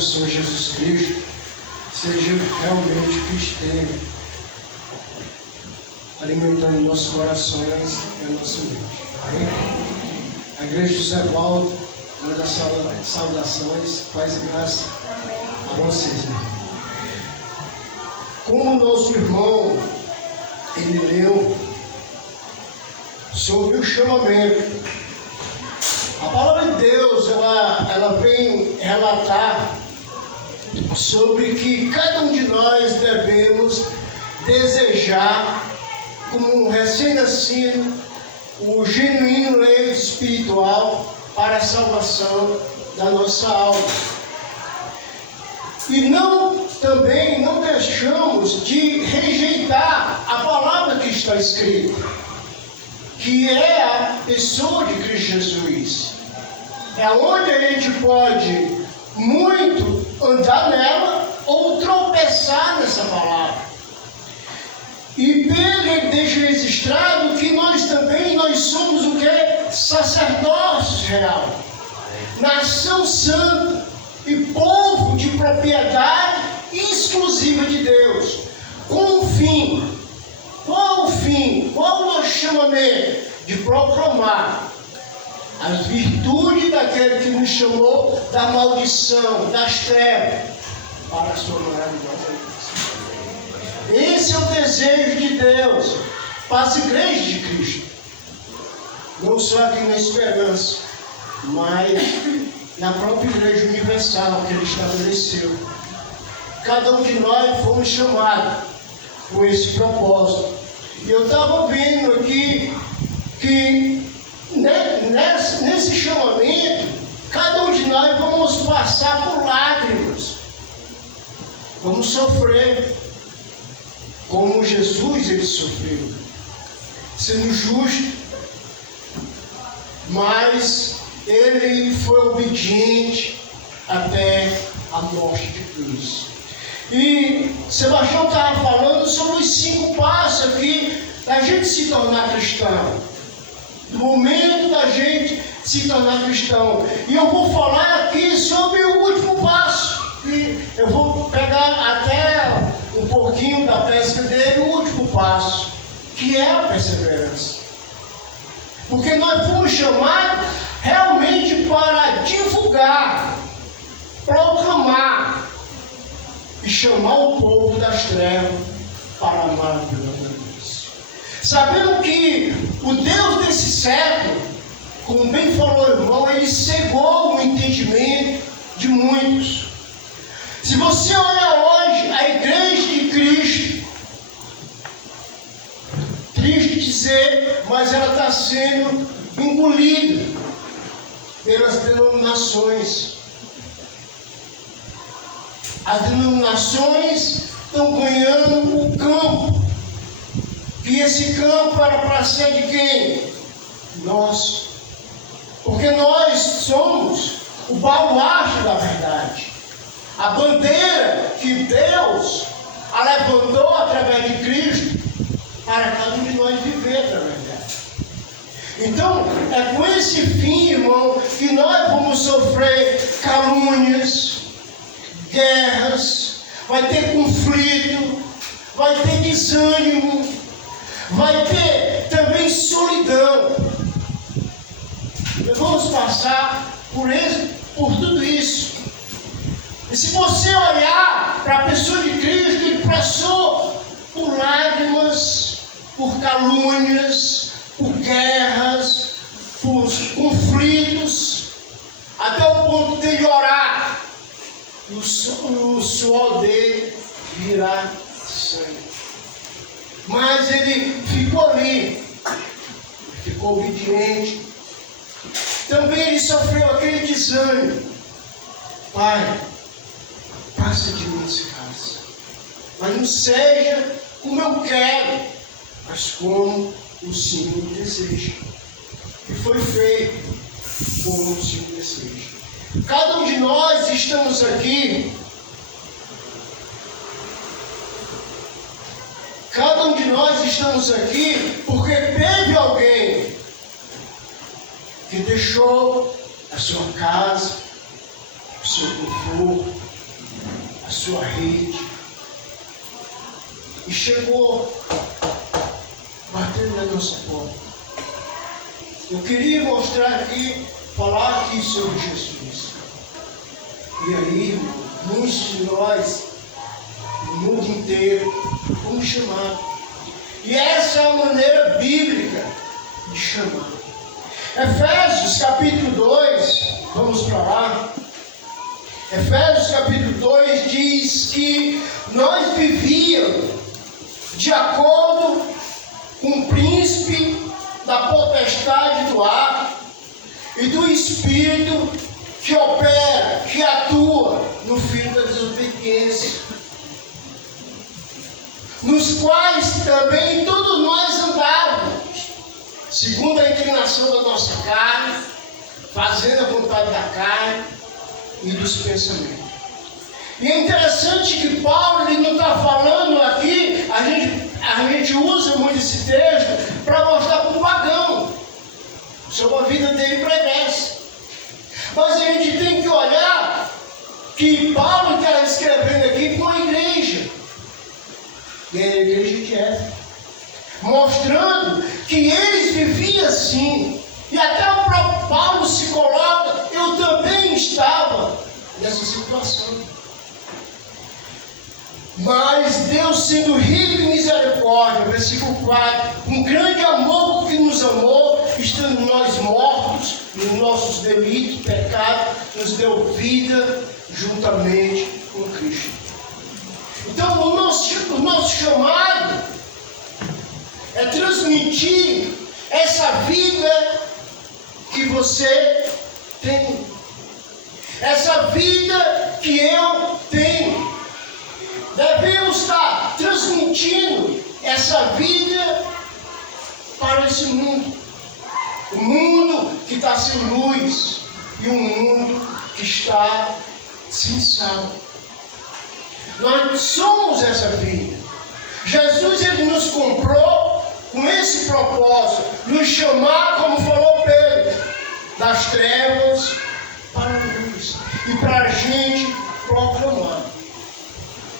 do Senhor Jesus Cristo seja realmente cristiano, alimentando nossos corações e a nossa mente. Amém? A igreja de José Valdo manda saudações, paz e graça a vocês, irmão. Como o nosso irmão, ele leu sobre o chamamento, a palavra de Deus, ela vem relatar sobre que cada um de nós devemos desejar, como um recém-nascido, o genuíno leite espiritual para a salvação da nossa alma. E também não deixamos de rejeitar a palavra que está escrita, que é a pessoa de Cristo Jesus. É onde a gente pode muito andar nela ou tropeçar nessa palavra. E Pedro ele deixa registrado que nós somos o que? Sacerdócio real, nação santa e povo de propriedade exclusiva de Deus. Com o fim, qual o fim? Qual o nosso chamamento? De proclamar as virtudes daquele que nos chamou da maldição, das trevas, para a sua maravilhosa luz. Esse é o desejo de Deus para as igrejas de Cristo. Não só aqui na Esperança, mas na própria Igreja Universal que Ele estabeleceu. Cada um de nós fomos chamados com esse propósito. E eu estava vendo aqui que nesse chamamento, cada um de nós vamos passar por lágrimas. Vamos sofrer, como Jesus ele sofreu, sendo justo, mas ele foi obediente até a morte de cruz. E Sebastião estava falando sobre os 5 passos aqui da gente se tornar cristão, do momento da gente se tornar cristão. E eu vou falar aqui sobre o último passo, e eu vou pegar até um pouquinho da pesca dele, o último passo, que é a perseverança. Porque nós fomos chamados realmente para divulgar, proclamar e chamar o povo das trevas para a maravilhosa luz. Sabendo que o Deus desse século, como bem falou o irmão, ele cegou o entendimento de muitos. Se você olha hoje a igreja de Cristo, triste dizer, mas ela está sendo engolida pelas denominações. As denominações estão ganhando o campo. E esse campo era para ser de quem? Nós. Porque nós somos o baluarte da verdade. A bandeira que Deus a levantou através de Cristo para cada um de nós viver através dela. Então, é com esse fim, irmão, que nós vamos sofrer calúnias, guerras, vai ter conflito, vai ter desânimo, vai ter também solidão. Vamos passar por tudo isso. E se você olhar para a pessoa de Cristo, ele passou por lágrimas, por calúnias, por guerras, por conflitos, até o ponto de ele orar. E o suor dele virar sangue. Mas ele ficou ali, ficou obediente. Também ele sofreu aquele desânimo. Pai, passa de mim esse caso. Mas não seja como eu quero, mas como o Senhor deseja. E foi feito como o Senhor deseja. Cada um de nós estamos aqui. Cada um de nós estamos aqui porque teve alguém que deixou a sua casa, o seu conforto, a sua rede. E chegou batendo na nossa porta. Eu queria mostrar aqui, falar aqui sobre Jesus. E aí, muitos de nós, no mundo inteiro, fomos chamados. E essa é a maneira bíblica de chamar. Efésios capítulo 2, vamos para lá. Efésios capítulo 2 diz que nós vivíamos de acordo com o príncipe da potestade do ar e do espírito que opera, que atua no filho da desobediência, nos quais também todos nós andávamos, segundo a inclinação da nossa carne, fazendo a vontade da carne e dos pensamentos. E é interessante que Paulo ele não está falando aqui, a gente usa muito esse texto para mostrar para o pagão sobre a vida dele pregressa. Mas a gente tem que olhar que Paulo está escrevendo aqui com a igreja. E é a igreja de Éfeso, mostrando que eles viviam assim. E até o próprio Paulo se coloca, eu também estava nessa situação. Mas Deus, sendo rico em misericórdia, versículo 4, um grande amor que nos amou, estando nós mortos nos nossos delitos, pecados, nos deu vida juntamente com Cristo. Então o nosso chamado é transmitir essa vida que você tem, essa vida que eu tenho. Devemos estar transmitindo essa vida para esse mundo. O mundo que está sem luz e um mundo que está sem sal. Nós somos essa vida. Jesus ele nos comprou com esse propósito, nos chamar, como falou Pedro, das trevas para a luz e para a gente proclamar.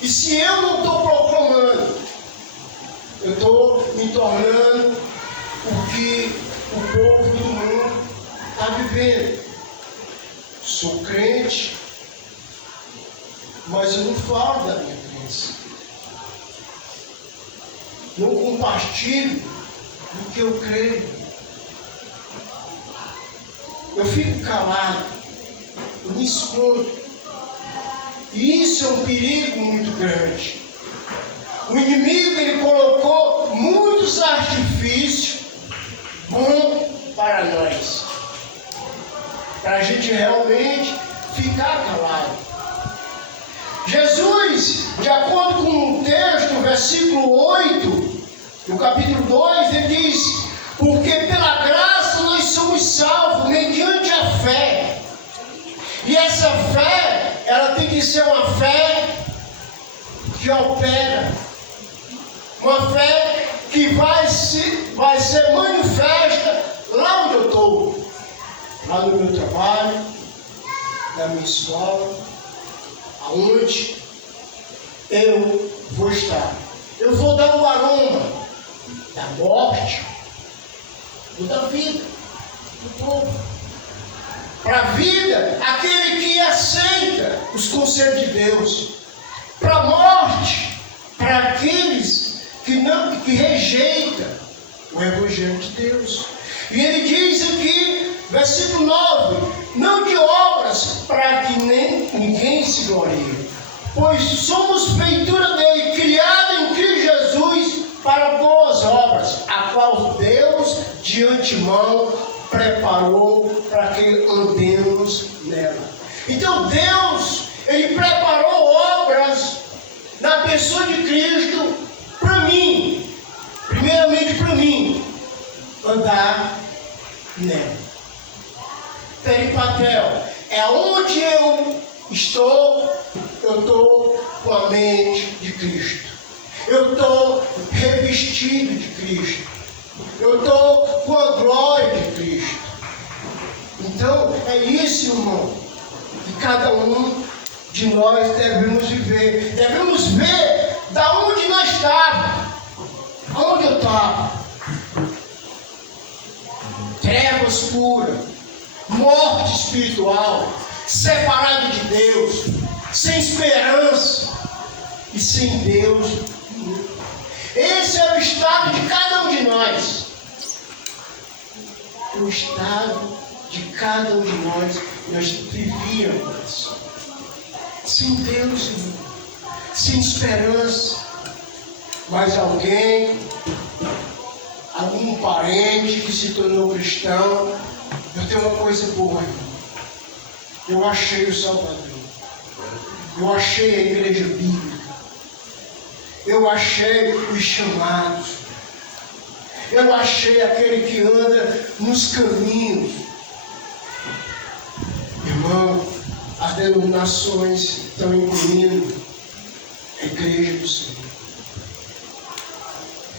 E se eu não estou proclamando, eu estou me tornando o que o povo do mundo está vivendo. Sou crente, mas eu não falo da minha crença. Não compartilho do que eu creio. Eu fico calado, eu me escondo. E isso é um perigo muito grande. O inimigo ele colocou muitos artifícios bons para nós, para a gente realmente ficar calado. Jesus, de acordo com o texto, versículo 8, do capítulo 2, ele diz: porque pela graça nós somos salvos mediante a fé. E essa fé, ela tem que ser uma fé que opera, uma fé que vai ser manifesta lá onde eu estou, lá no meu trabalho, na minha escola, aonde eu vou estar. Eu vou dar o aroma da morte ou da vida do povo. Para a vida, aquele que aceita os conselhos de Deus. Para a morte, para aqueles que rejeitam o Evangelho de Deus. E ele diz aqui, versículo 9: não de obras, para que ninguém se glorie, pois somos feitura dele, criada em Cristo Jesus para boas obras, a qual Deus de antemão preparou para que andemos nela. Então Deus, ele preparou obras na pessoa de Cristo para mim, primeiramente para mim, andar nela. Peripatel, é onde eu estou com a mente de Cristo. Eu estou revestido de Cristo. Eu estou com a glória de Cristo. Então, é isso, irmão, que cada um de nós devemos viver. Devemos ver da onde nós estávamos. Onde eu estava? Trevas puras, morte espiritual, separado de Deus, sem esperança e sem Deus. Esse é o estado de cada um de nós. O estado de cada um de nós vivíamos sem Deus, sem esperança. Mas algum parente que se tornou cristão, eu tenho uma coisa boa, eu achei o Salvador, eu achei a igreja bíblica, eu achei os chamados, eu achei aquele que anda nos caminhos. Irmão, as denominações estão incluindo a igreja do Senhor.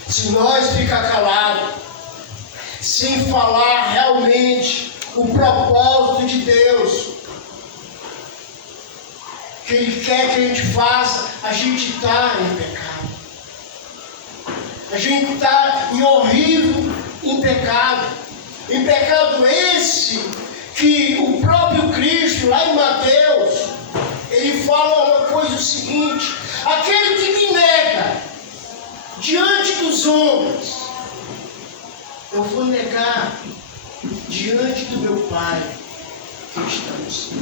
Se nós ficar calados, sem falar realmente o propósito de Deus, que Ele quer que a gente faça, a gente está em pecado. A gente está em horrível em pecado. Em pecado esse que o próprio Cristo, lá em Mateus, ele fala uma coisa o seguinte: aquele que me nega diante dos homens, eu vou negar diante do meu Pai que está no céu.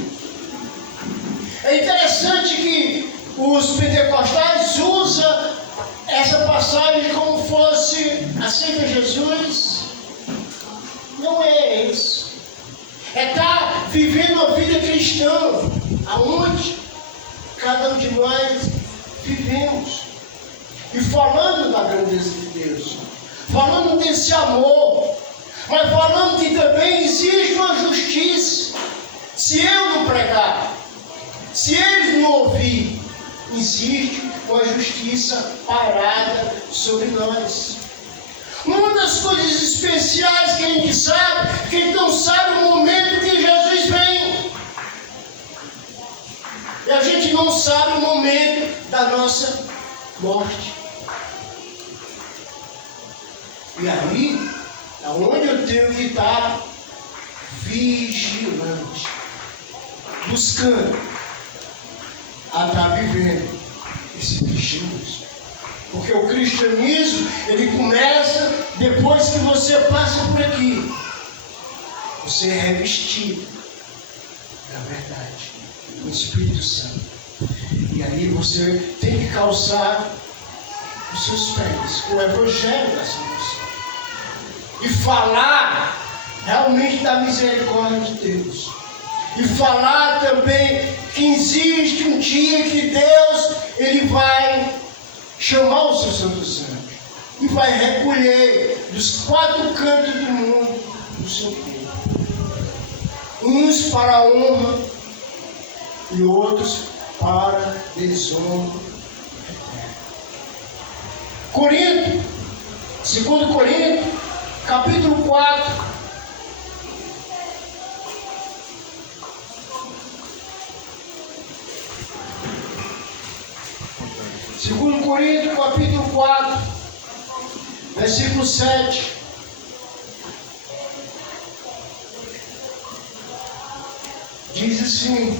É interessante que os pentecostais usam essa passagem como fosse: aceita Jesus? Não é isso. É estar vivendo a vida cristã, aonde cada um de nós vivemos. E falando da grandeza de Deus, falando desse amor, mas falando que também existe uma justiça. Se eu não pregar, se eles não ouvirem, existe uma justiça parada sobre nós. Uma das coisas especiais que a gente sabe, que a gente não sabe o momento que Jesus vem. E a gente não sabe o momento da nossa morte. E aí, é onde eu tenho que estar vigilante, buscando a estar vivendo esse cristianismo. Porque o cristianismo, ele começa depois que você passa por aqui. Você é revestido da verdade, do Espírito Santo. E aí você tem que calçar os seus pés com o Evangelho da salvação. E falar realmente da misericórdia de Deus. E falar também que existe um dia que Deus, ele vai chamar os seus santos anjos e vai recolher dos 4 cantos do mundo o seu povo. Uns para a honra e outros para a desonra eterna. Corinto, 2 Coríntios, capítulo 4. Segundo Coríntios, capítulo 4, versículo 7. Diz assim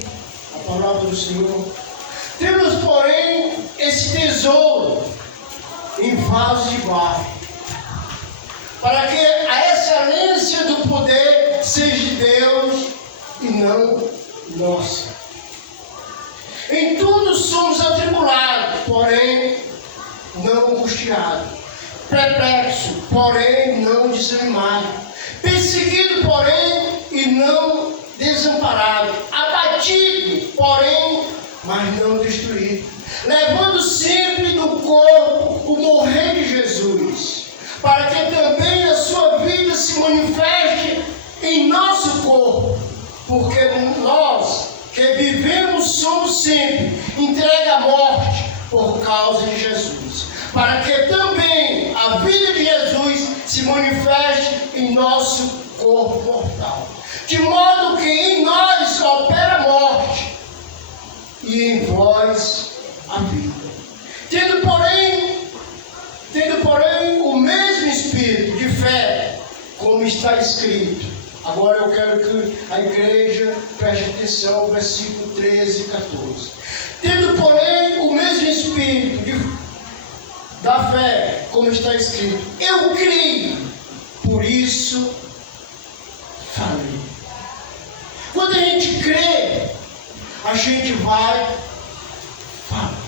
a palavra do Senhor: temos, porém, esse tesouro em vasos de barro, para que a excelência do poder seja de Deus e não nossa. Em tudo somos atribulados, porém não angustiados, perplexos, porém não desanimados, perseguidos, porém e não desamparados, abatidos, porém mas não destruídos, levando sempre no corpo o morrer de Jesus, para que também a sua vida se manifeste em nosso corpo, porque nós que vivemos somos sempre entregue à morte por causa de Jesus, para que também a vida de Jesus se manifeste em nosso corpo mortal, de modo que em nós opera a morte, e em vós a vida. Tendo porém o mesmo espírito de fé, como está escrito. Agora eu quero que a igreja preste atenção ao versículo 13 e 14. Tendo porém o mesmo espírito da fé, como está escrito, eu creio, por isso falei. Quando a gente crê, a gente vai falar.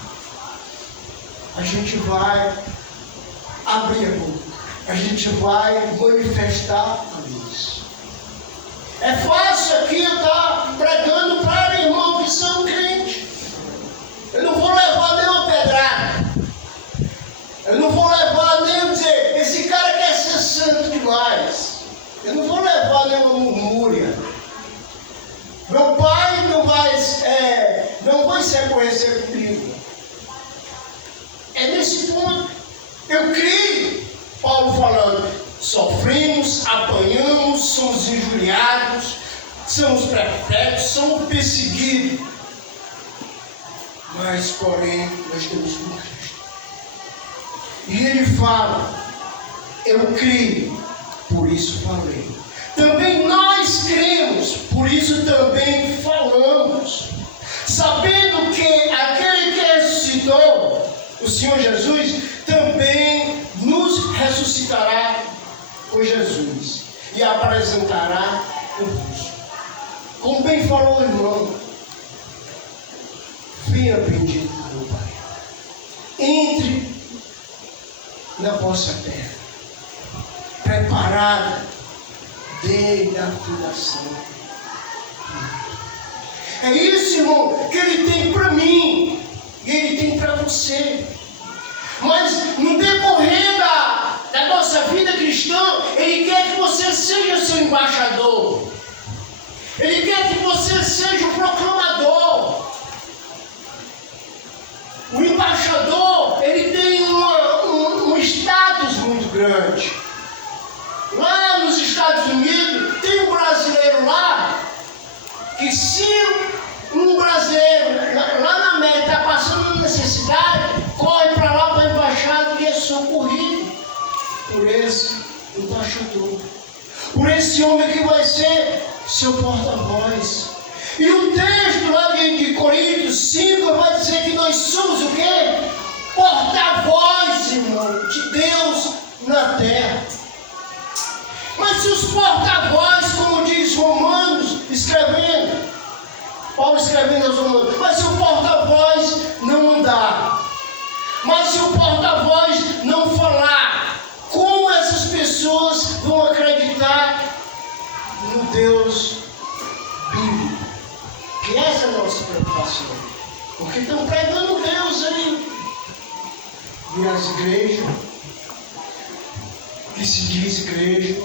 A gente vai abrir a boca. A gente vai manifestar a luz. É fácil aqui eu estar pregando para irmãos que são crentes. Eu não vou levar nenhuma pedrada. Eu não vou levar nem dizer, esse cara quer ser santo demais. Eu não vou levar nenhuma murmúria. Meu pai não vai se reconhecer comigo. É nesse ponto. Eu creio, Paulo falando, sofremos, apanhamos, somos injuriados, somos perpétuos, somos perseguidos. Mas, porém, nós temos um Cristo. E ele fala, eu creio, por isso falei. Também nós cremos, por isso também falamos. Sabendo que aquele que ressuscitou, o Senhor Jesus, também nos ressuscitará com Jesus e apresentará convosco. Como bem falou o irmão, venha bendito meu Pai, entre na vossa terra, preparada desde a fundação. É isso, irmão, que Ele tem para mim e Ele tem para você. Mas no decorrer da nossa vida cristã, Ele quer que você seja seu embaixador. Ele quer que você seja o proclamador. O embaixador, ele tem um status muito grande. Lá nos Estados Unidos, tem um brasileiro lá, que se um brasileiro lá na América está passando necessidade, corre para lá para a embaixada e é socorrido por esse embaixador. Por esse homem que vai ser seu porta-voz. E o texto lá de Coríntios 5 vai dizer que nós somos o quê? Porta-voz, irmão, de Deus na terra. Mas se os porta-voz, como diz Romanos, Paulo escrevendo aos Romanos, mas se o porta-voz não andar, mas se o porta-voz não falar, como essas pessoas vão acreditar no Deus bíblico? Que essa é a nossa preocupação. Porque estão pregando Deus aí. E as igrejas, que se diz igreja,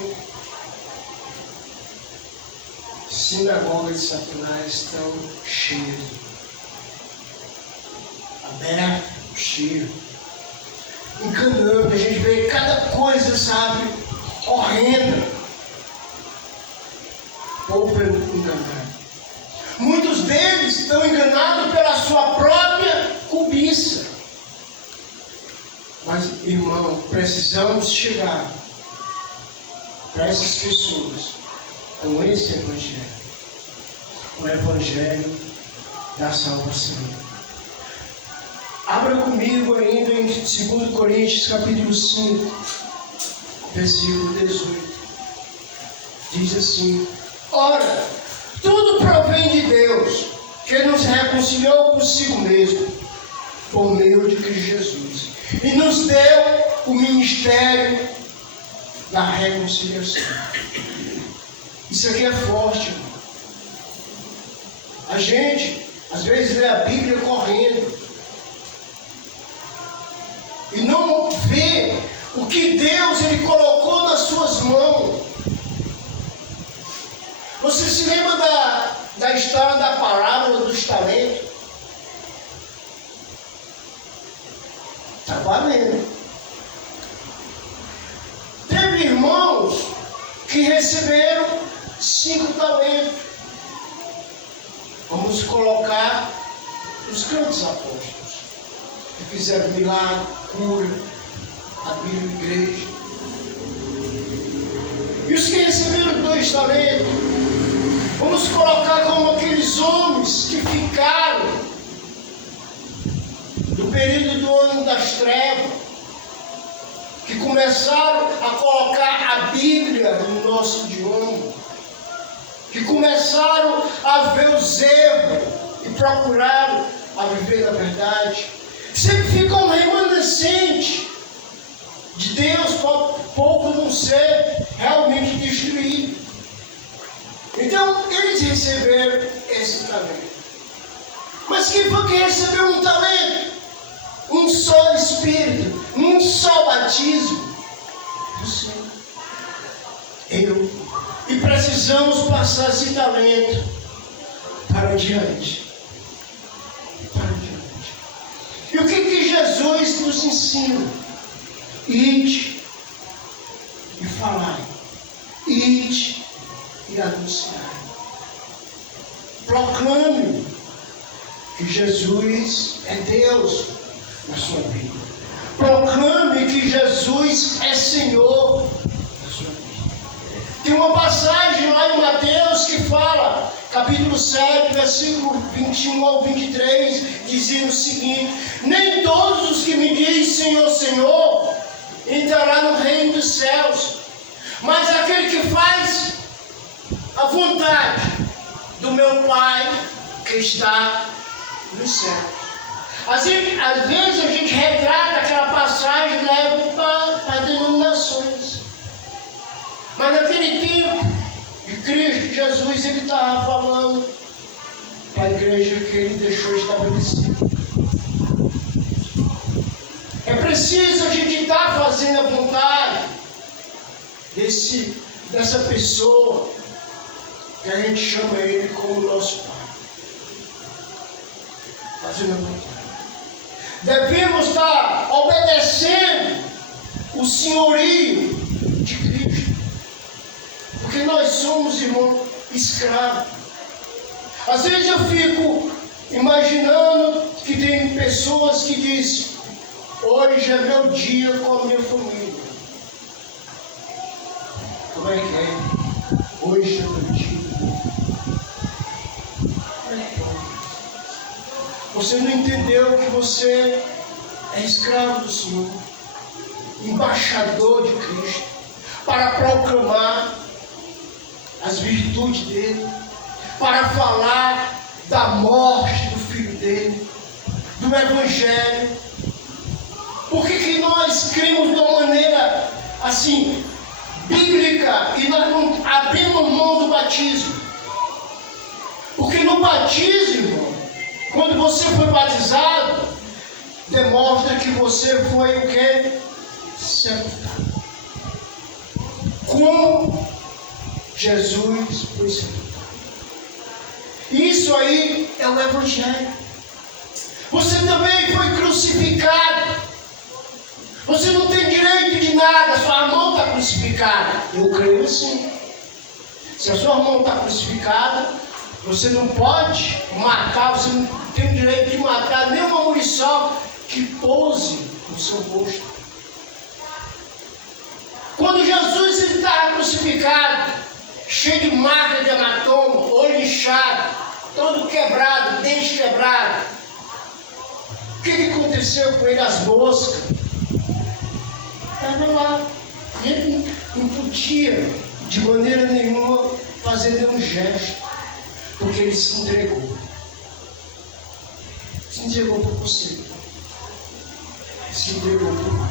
sinagogas de Satanás estão cheias. Aberto, cheio. Enganando, a gente vê cada coisa, sabe, horrenda. Povo enganado. Muitos deles estão enganados pela sua própria cobiça. Mas, irmão, precisamos chegar para essas pessoas com esse Evangelho. O Evangelho da salvação. Abra comigo ainda em 2 Coríntios capítulo 5, versículo 18. Diz assim: ora, tudo provém de Deus, que nos reconciliou consigo mesmo, por meio de Cristo Jesus, e nos deu o ministério da reconciliação. Isso aqui é forte, irmão. A gente, às vezes, lê a Bíblia correndo e não vê o que Deus ele colocou nas suas mãos. Você se lembra da história da parábola dos talentos? Está valendo. Teve irmãos que receberam 5 talentos. Vamos colocar os grandes apóstolos, que fizeram milagre, cura, abriram igreja. E os que receberam 2 talentos, vamos colocar como aqueles homens que ficaram do período do ano das trevas, que começaram a colocar a Bíblia no nosso idioma, que começaram a ver os erros e procuraram a viver na verdade. Sempre fica um remanescente de Deus para o povo não ser realmente destruído. Então, eles receberam esse talento. Mas quem foi que recebeu um talento? Um só Espírito, um só batismo. Você, eu. E precisamos passar esse talento para diante. Para diante. E o que Jesus nos ensina? Ide e falai. Ide e anunciai. Proclame que Jesus é Deus na sua vida. Proclame que Jesus é Senhor na sua vida. Tem uma passagem lá em Mateus que fala, capítulo 7, versículo 21 ao 23, dizendo o seguinte: nem todos os que me dizem Senhor, Senhor, entrará no reino dos céus, mas aquele que faz a vontade do meu Pai que está nos céus. Às vezes a gente retrata aquela passagem e leva para denominações. Mas naquele tempo de Cristo Jesus, ele estava falando para a igreja que ele deixou estabelecida. É preciso a gente estar fazendo a vontade dessa pessoa que a gente chama ele como nosso Pai. Fazendo a vontade. Devemos estar obedecendo o senhorio de Cristo. Porque nós somos, irmão, escravos. Às vezes eu fico imaginando que tem pessoas que dizem: hoje é meu dia com a minha família. Como é que é? Hoje é meu dia. Você não entendeu que você é escravo do Senhor, embaixador de Cristo, para proclamar as virtudes dele, para falar da morte do Filho dele, do Evangelho. Por que nós cremos de uma maneira assim, bíblica, e nós não abrimos mão do batismo? Porque no batismo, quando você foi batizado, demonstra que você foi o quê? Sepultado. Como Jesus foi sepultado. Isso aí é o Evangelho. Você também foi crucificado. Você não tem direito de nada, sua mão está crucificada. Eu creio assim. Se a sua mão está crucificada, você não pode matar, você não tem o direito de matar nenhuma muriçoca que pouse no seu rosto. Quando Jesus estava crucificado, cheio de marca de hematoma, olho inchado, todo quebrado, dente quebrado, o que aconteceu com ele? As moscas estavam lá. Ele não podia, de maneira nenhuma, fazer nenhum gesto. Porque ele se entregou. Se entregou por você. Se entregou por mim.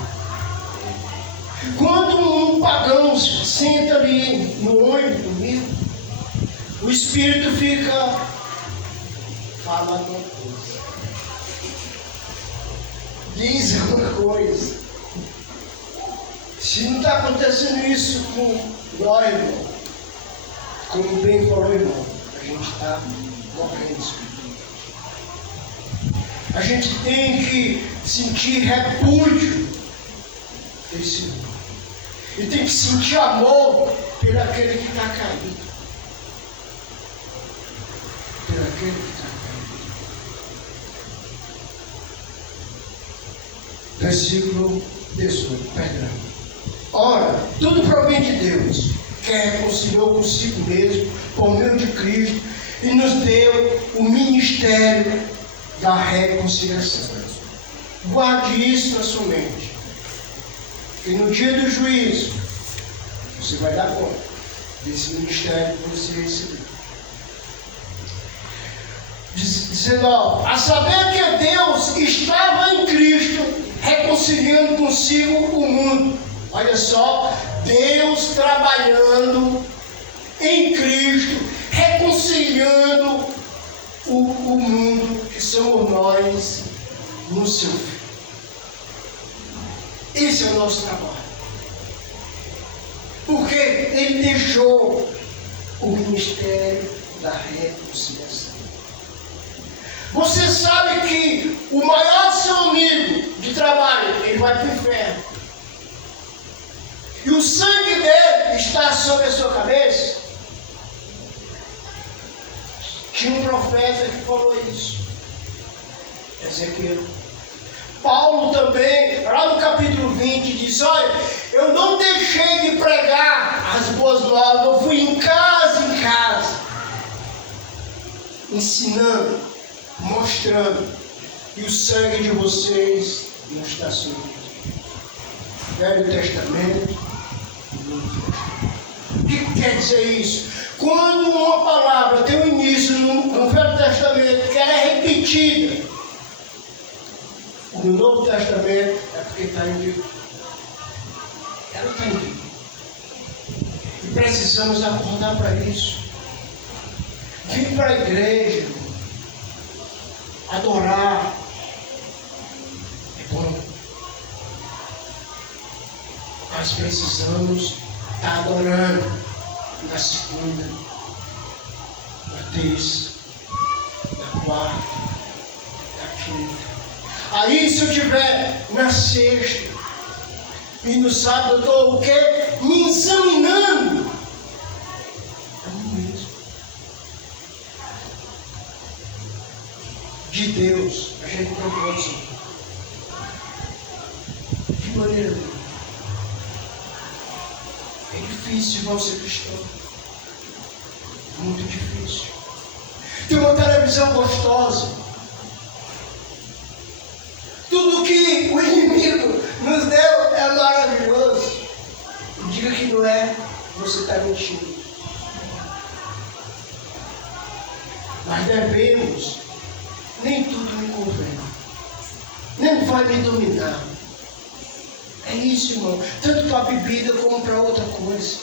Quando um pagão senta ali no ônibus comigo, o Espírito fica falando uma coisa. Diz uma coisa. Se não está acontecendo isso com nós, irmão, como bem falou, irmão, a gente está morrendo espiritualmente. A gente tem que sentir repúdio desse mundo. E tem que sentir amor por aquele que está caído. Por aquele que está caído. Versículo 18, perdão. Ora, tudo provém de Deus, que reconciliou consigo mesmo, por meio de Cristo, e nos deu o ministério da reconciliação. Guarde isso na sua mente. E no dia do juízo, você vai dar conta desse ministério que você recebeu. 19. A saber que Deus estava em Cristo, reconciliando consigo o mundo. Olha só, Deus trabalhando em Cristo, reconciliando o mundo, que somos nós, no seu Filho. Esse é o nosso trabalho. Porque Ele deixou o ministério da reconciliação. Você sabe que o maior seu amigo de trabalho, ele vai para o inferno. E o sangue dele está sobre a sua cabeça? Tinha um profeta que falou isso. Ezequiel. Paulo também, lá no capítulo 20, diz: olha, eu não deixei de pregar as boas novas, eu fui em casa, ensinando, mostrando que o sangue de vocês não está sobre mim. Velho Testamento e Novo Testamento. O que quer dizer isso? Quando uma palavra tem um início no Velho Testamento que ela é repetida, no Novo Testamento é porque está em vida. Ela está em vida. E precisamos acordar para isso. Vir para a igreja, adorar. É bom. Mas precisamos estar adorando na segunda, na terça, na quarta, na quinta. Aí, se eu estiver na sexta e no sábado, eu estou o quê? Me examinando. É o mesmo. De Deus, a gente não pode. De maneira nenhuma. É difícil, irmão, ser cristão. Muito difícil. Tem uma televisão gostosa. Tudo que o inimigo nos deu é maravilhoso. Diga que não é, você está mentindo. Mas devemos, nem tudo me convém, nem vai me dominar. É isso, irmão. Tanto para a bebida como para outra coisa.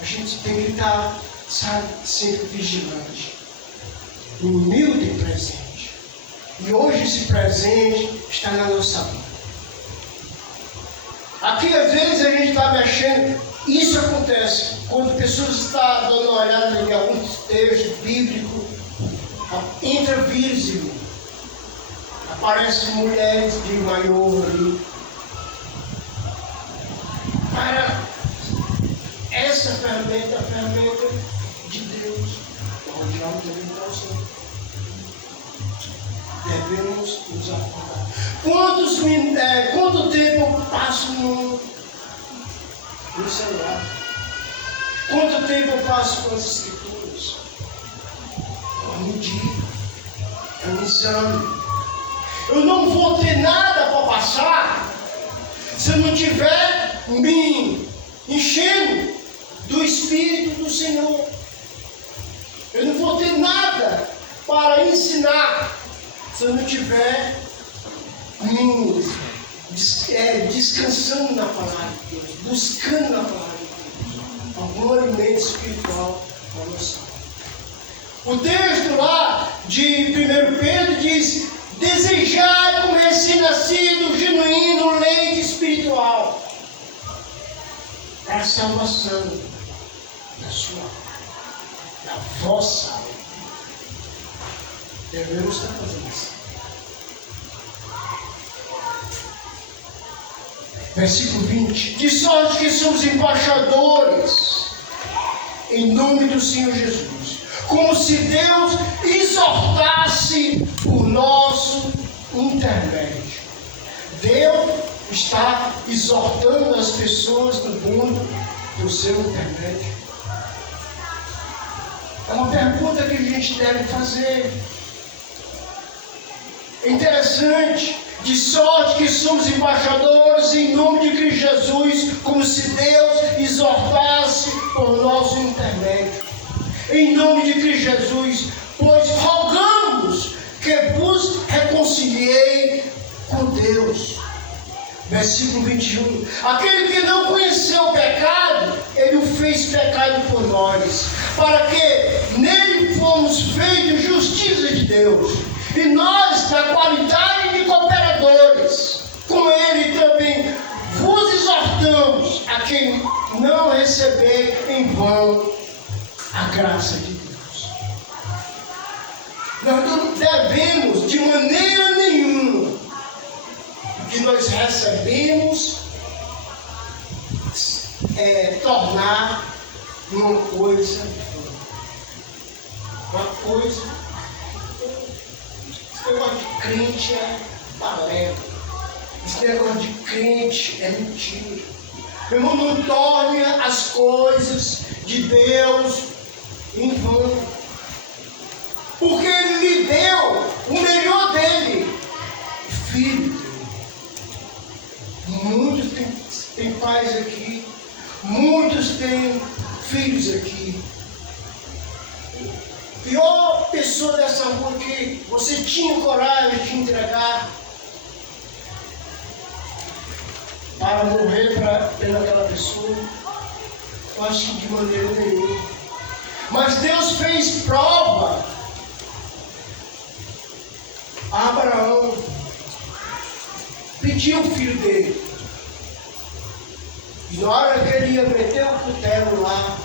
A gente tem que estar, sabe, sempre vigilante. Humilde e presente. E hoje esse presente está na nossa mão. Aqui às vezes a gente está mexendo. Isso acontece quando pessoas estão dando uma olhada em alguns textos bíblicos. Entra vírus, aparecem mulheres de maior ali. Para essa ferramenta, a ferramenta de Deus, o diabo também está usando. Devemos nos acordar. Quanto tempo eu passo no celular? Quanto tempo eu passo com as escrituras? No dia. É um exame. Eu não vou ter nada para passar se eu não tiver me enchendo do Espírito do Senhor. Eu não vou ter nada para ensinar se eu não estiver descansando na palavra de Deus, buscando na palavra de Deus, algum alimento espiritual para nós. O texto lá de 1 Pedro diz: desejai como recém-nascido, genuíno leite espiritual, para a salvação da sua alma, da vossa alma. Devemos estar fazendo isso. Versículo 20. De sorte que somos embaixadores em nome do Senhor Jesus, como se Deus exortasse por nosso intermédio. está exortando as pessoas do mundo do seu intermédio? É uma pergunta que a gente deve fazer. É interessante, de sorte que somos embaixadores em nome de Cristo Jesus, como se Deus exortasse por nosso intermédio. Em nome de Cristo Jesus, pois rogamos que vos reconciliei com Deus. Versículo 21. Aquele que não conheceu o pecado, ele o fez pecado por nós, para que nele fomos feitos justiça de Deus. E nós, na qualidade de cooperadores, com ele também vos exortamos a quem não receber em vão a graça de Deus. Nós não devemos, de maneira nenhuma, que nós recebemos, tornar uma coisa. Esse negócio de crente é balela. Esse negócio de crente é mentira. Meu irmão, não torne as coisas de Deus em vão. Porque Ele lhe deu o melhor dele, Filho. Muitos têm pais aqui, muitos têm filhos aqui. Pior pessoa dessa rua que você tinha coragem de entregar para morrer pelaquela pessoa, eu acho que de maneira nenhuma. Mas Deus fez prova a Abraão, pediu o filho dele, e na hora que ele ia meter o cutelo lá,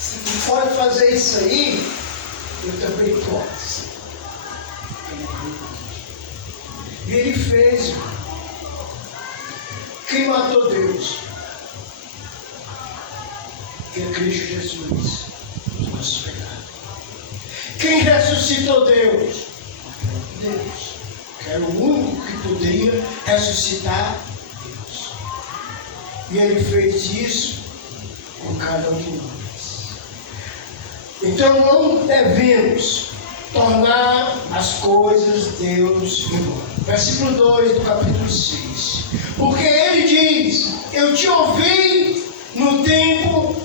se tu pode fazer isso aí, eu também posso. E ele fez. Quem matou Deus? Que é Cristo Jesus, os nossos pecados. Quem ressuscitou Deus? Deus, que era o único que poderia ressuscitar Deus. E ele fez isso com cada um de nós. Então não devemos tornar as coisas de Deus em vão. Versículo 2 do capítulo 6. Porque ele diz: eu te ouvi no tempo